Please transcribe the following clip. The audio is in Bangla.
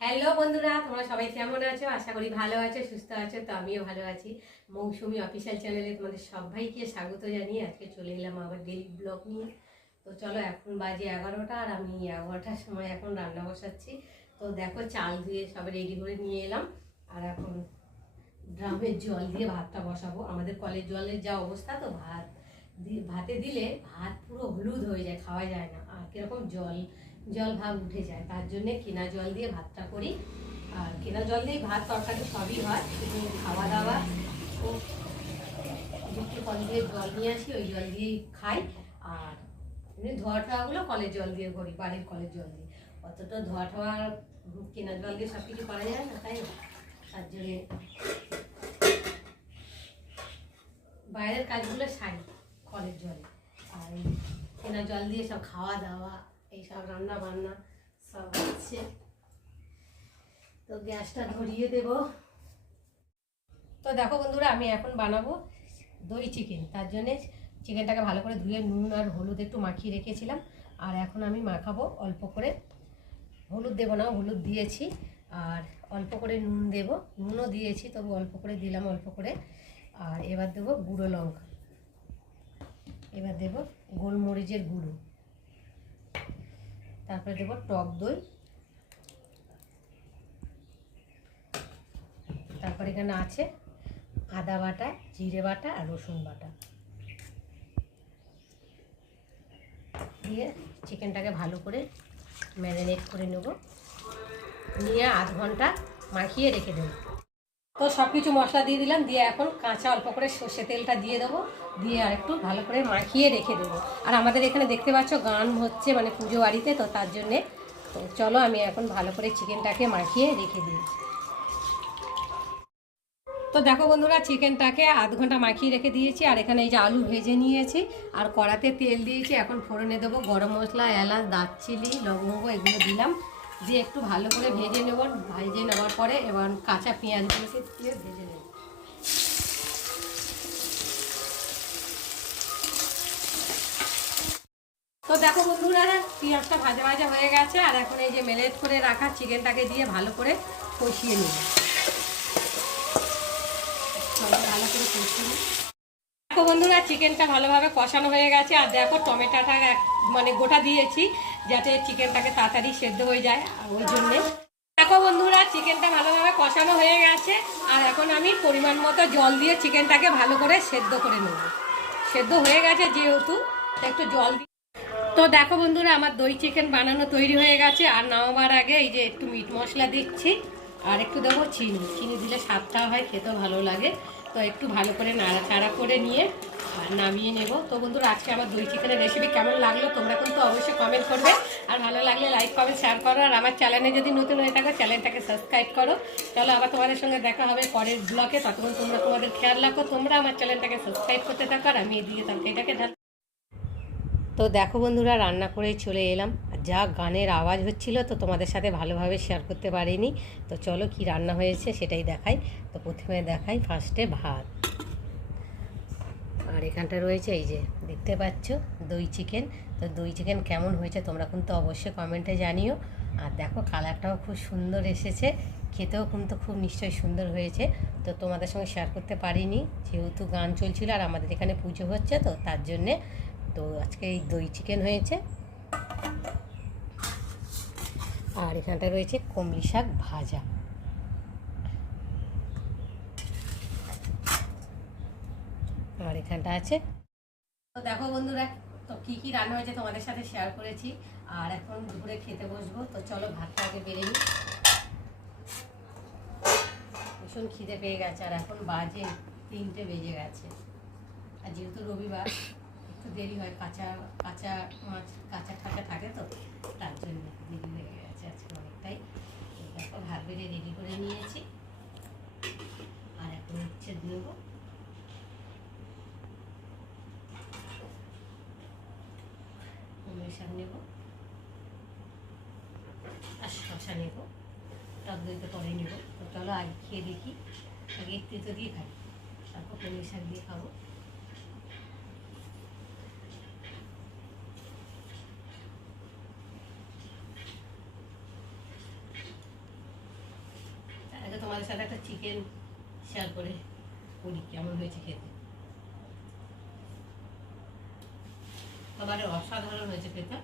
হ্যালো বন্ধুরা, তোমরা সবাই কেমন আছো? আশা করি ভালো আছো, সুস্থ আছো। তো আমিও ভালো আছি। মৌসুমি অফিসিয়াল চ্যানেলে তোমাদের সবাইকে স্বাগত জানিয়ে আজকে চলে এলাম আবার ডেলি ব্লগ নিয়ে। তো চলো, এখন বাজে 11টা আর আমি 11টার সময় এখন রান্না বসাচ্ছি। তো দেখো, চাল ধুয়ে সব রেডি করে নিয়ে এলাম। আর এখন ড্রামের জল দিয়ে ভাতটা বসাবো। আমাদের কলের জলের যা অবস্থা, তো ভাতে দিলে ভাত পুরো হলুদ হয়ে যায়, খাওয়া যায় না। আর কিরকম জল জল ভাব উঠে যায়, তার জন্যে কেনা জল দিয়ে ভাতটা করি। আর কেনা জল দিয়ে ভাত তরকারি সবই হয়, শুধু খাওয়া দাওয়া ও একটু কল দিয়ে জল নিয়ে আসি, ওই জল দিয়েই খাই। আর এমনি ধোয়া টোয়াগুলো কলের জল দিয়ে করি, বাড়ির কলের জল দিয়ে। অতটা ধোয়া টোয়া কেনা জল দিয়ে সব কিছু করা যায় না, তাই না? তার জন্যে বাইরের কাজগুলো সারি কলের জলে। আর এই কেনা জল দিয়ে সব খাওয়া দাওয়া, এইসব রান্না বান্না সব হচ্ছে। তো গ্যাসটা ধরিয়ে দেব। তো দেখো বন্ধুরা, আমি এখন বানাবো দই চিকেন। তার জন্যে চিকেনটাকে ভালো করে ধুয়ে নুন আর হলুদ একটু মাখিয়ে রেখেছিলাম। আর এখন আমি মাখাবো অল্প করে। হলুদ দেবো না, হলুদ দিয়েছি। আর অল্প করে নুন দেব, নুনও দিয়েছি, তবু অল্প করে দিলাম, অল্প করে। আর এবার দেবো গুঁড়ো লঙ্কা, এবার দেব গোলমরিচের গুঁড়ো, তারপরে দেব টক দই, তারপর এখানে আছে আদা বাটা, জিরে বাটা আর রসুন বাটা দিয়ে চিকেনটাকে ভালো করে ম্যারিনেট করে নেব, নিয়ে আধ ঘন্টা মাখিয়ে রেখে দেবো। তো সব কিছু মশলা দিয়ে দিলাম, দিয়ে এখন কাঁচা অল্প করে সর্ষে তেলটা দিয়ে দেবো, দিয়ে আর একটু ভালো করে মাখিয়ে রেখে দেবো। আর আমাদের এখানে দেখতে পাচ্ছ গান হচ্ছে, মানে পুজো বাড়িতে, তো তার জন্যে। তো চলো, আমি এখন ভালো করে চিকেনটাকে মাখিয়ে রেখে দিই। তো দেখো বন্ধুরা, চিকেনটাকে আধ ঘন্টা মাখিয়ে রেখে দিয়েছি। আর এখানে এই যে আলু ভেজে নিয়েছি, আর কড়াতে তেল দিয়েছি। এখন ফোড়নে দেবো গরম মশলা, এলাচ, দারচিনি, লবঙ্গ, এগুলো দিলাম, দিয়ে একটু ভালো করে ভেজে নেব। ভেজে নেওয়ার পরে এবার কাঁচা পেঁয়াজগুলোকে দিয়ে ভেজে নেব। তো দেখো বন্ধুরা, পেঁয়াজটা ভাজা ভাজা হয়ে গেছে। আর এখন এই যে মেরিনেট করে রাখা চিকেনটাকে দিয়ে ভালো করে কষিয়ে নেব। ভালো করে কষিয়ে নিই। দেখো বন্ধুরা, চিকেনটা ভালোভাবে কষানো হয়ে গেছে। আর দেখো, টমেটোটা মানে গোটা দিয়েছি, যাতে চিকেনটাকে তাড়াতাড়ি সেদ্ধ হয়ে যায়, আর ওই জন্যে। দেখো বন্ধুরা, চিকেনটা ভালোভাবে কষানো হয়ে গেছে। আর এখন আমি পরিমাণ মতো জল দিয়ে চিকেনটাকে ভালো করে সেদ্ধ করে নেব। সেদ্ধ হয়ে গেছে যেহেতু, একটু জল দিয়ে। তো দেখো বন্ধুরা, আমার দই চিকেন বানানো তৈরি হয়ে গেছে। আর নামাবার আগে এই যে একটু মিট মশলা দিচ্ছি, আর একটু দেবো চিনি। চিনি দিলে স্বাদটা হয়, খেতেও ভালো লাগে। তো একটু ভালো করে নাড়াচাড়া করে নিয়ে আর নামিয়ে নেব। তো বন্ধুরা, আজকে আমার দই চিকেনের রেসিপি কেমন লাগলো তোমরা কিন্তু অবশ্যই কমেন্ট করবে। আর ভালো লাগলে লাইক, কমেন্ট, শেয়ার করো। আর আমার চ্যানেলে যদি নতুন হয়ে থাকো, চ্যানেলটাকে সাবস্ক্রাইব করো। চলো, আবার তোমাদের সঙ্গে দেখা হবে পরের ব্লগে। ততক্ষণ তোমরা তোমাদের খেয়াল রাখো, তোমরা আমার চ্যানেলটাকে সাবস্ক্রাইব করতে থাকো। আর আমি এদিকে তরকারিটাকে তো দেখো বন্ধুরা, রান্না করে চলে এলাম। যা গানের আওয়াজ হচ্ছিল, তো তোমাদের সাথে ভালোভাবে শেয়ার করতে পারিনি। তো চলো, কি রান্না হয়েছে সেটাই দেখাই। তো প্রথমে দেখাই ফার্স্টে ভাত। আর এখানটা রয়েছে এই যে দেখতে পাচ্ছ দই চিকেন। তো দই চিকেন কেমন হয়েছে তোমরা কিন্তু অবশ্যই কমেন্টে জানিও। আর দেখো, কালারটাও খুব সুন্দর এসেছে, খেতেও কিন্তু খুব নিশ্চয়ই সুন্দর হয়েছে। তো তোমাদের সঙ্গে শেয়ার করতে পারিনি, যেহেতু গান চলছিল আর আমাদের এখানে পুজো হচ্ছে, তো তার জন্যে। তো আজকে এই দই চিকেন হয়েছে। আর এখানটা রয়েছে কমলি শাক ভাজা। আর এখানটা আছে। তো দেখো বন্ধুরা, তো কী কী রান্না হয়েছে তোমাদের সাথে শেয়ার করেছি। আর এখন দুপুরে খেতে বসবো। তো চলো, ভাতটা আগে বেড়ে নিই। ভীষণ খিদে পেয়ে গেছে, আর এখন বাজে 3টে বেজে গেছে। আর যেহেতু রবিবার, একটু দেরি হয়, কাঁচা কাঁচা মাছ কাঁচা কাঁচা থাকে, তো তার জন্য দেরি হয়ে গেছে আজকে অনেকটাই। দেখো, ভাত বেড়ে রেডি করে নিয়েছি। আর এখন হচ্ছে দেবো কুমড়ো শাক নেব, আর শশা নেব, টক দই তো পরে নেব। তো চলো, আগে খেয়ে দেখি। আগে তেতো দিয়ে খাই, তারপর কুমড়ো শাক দিয়ে খাবো। তোমাদের সাথে একটা চিকেন শেয়ার করে করি কেমন হয়েছে খেতে। তোমাদের অসাধারণ হয়েছে খেতে।